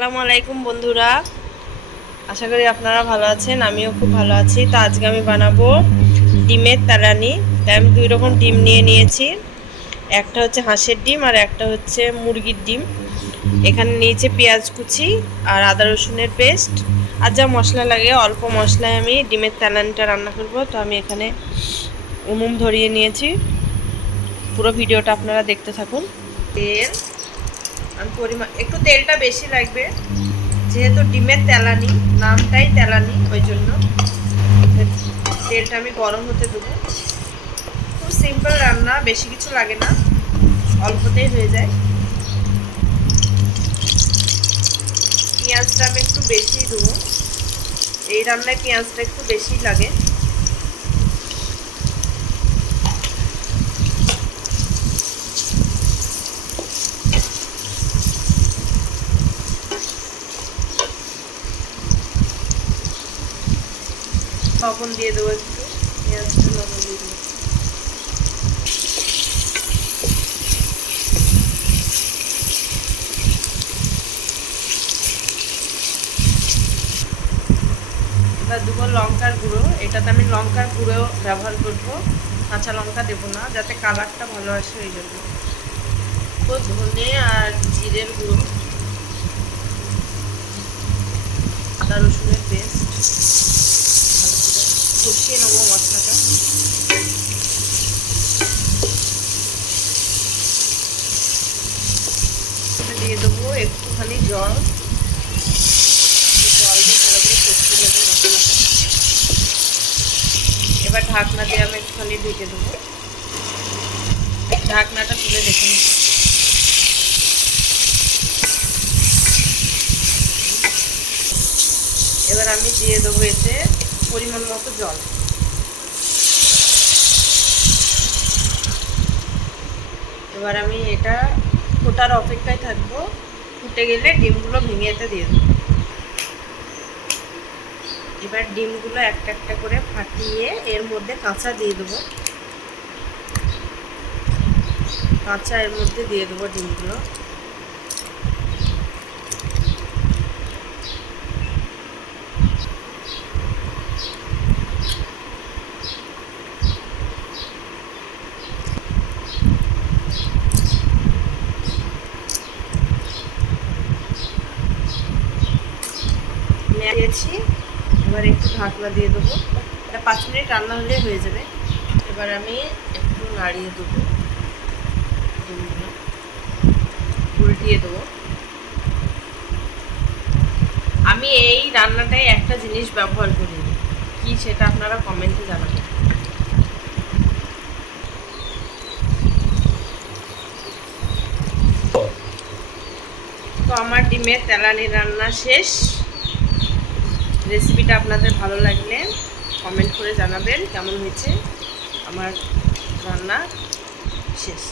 আসসালামু আলাইকুম বন্ধুরা, আশা করি আপনারা ভালো আছেন। আমিও খুব ভালো আছি। তো আজকে আমি বানাবো ডিমের তেলানি। তাই আমি দুই রকম ডিম নিয়ে নিয়েছি। একটা হচ্ছে হাঁসের ডিম আর একটা হচ্ছে মুরগির ডিম। এখানে নিয়েছে পেঁয়াজ কুচি আর আদা রসুনের পেস্ট আর যা মশলা লাগে অল্প মশলায় আমি ডিমের তেলানিটা রান্না করব। তো আমি এখানে উনুন ধরিয়ে নিয়েছি। পুরো ভিডিওটা আপনারা দেখতে থাকুন। তেল আমি একটু তেলটা বেশি লাগবে, যেহেতু ডিমের তেলানি, নামটাই তেলানি, ওই জন্য তেলটা আমি গরম হতে দেবো। খুব সিম্পল রান্না, বেশি কিছু লাগে না, অল্পতেই হয়ে যায়। পেঁয়াজটা আমি একটু বেশি দেবো, এই রান্নায় পেঁয়াজটা একটু বেশি লাগে। লবণ দিয়ে দেবো একটু, পেঁয়াজটা লবণ দিয়ে দেবো। এবার দেবো লঙ্কার গুঁড়ো। এটাতে আমি লঙ্কার গুঁড়ো ব্যবহার করবো, কাঁচা লঙ্কা দেবো না, যাতে কালারটা ভালো আসে ওই জন্য। তো ধনে আর জিরের গুঁড়ো, আদা রসুনের পেস্ট, কষিয়ে নেবো মশলাটা। দিয়ে দেবো একটুখানি জল, জল দিয়ে ভালো করে কষিয়ে নেবো মশলাটা। এবার ঢাকনা দিয়ে আমি একটুখানি ঢেকে দেবো, ঢাকনাটা তুলে রেখে নিচ্ছি। এবার আমি দিয়ে দেবো এতে পরিমাণ মতো জল। এবার আমি এটা ফোটার অপেক্ষায় থাকবো, ফুটে গেলে ডিমগুলো ভেঙে এতে দিয়ে দেবো। এবার ডিমগুলো একটা একটা করে ফাটিয়ে এর মধ্যে কাঁচা দিয়ে দেবো, কাঁচা এর মধ্যে দিয়ে দেবো ডিমগুলো। দিয়েছি, এবার একটু ঢাকনা দিয়ে দেবো। এটা 5 মিনিট রান্না হলে হয়ে যাবে। এবার আমি একটু নাড়িয়ে দেবো, ডিমগুলো উল্টিয়ে দেবো। আমি এই রান্নাটায় একটা জিনিস ব্যবহার করি, কি সেটা আপনারা কমেন্টে জানাবেন। তো আমার ডিমের তেলানি রান্না শেষ। রেসিপিটা আপনাদের ভালো লাগলে কমেন্ট করে জানাবেন কেমন হয়েছে। আমার রান্না শেষ।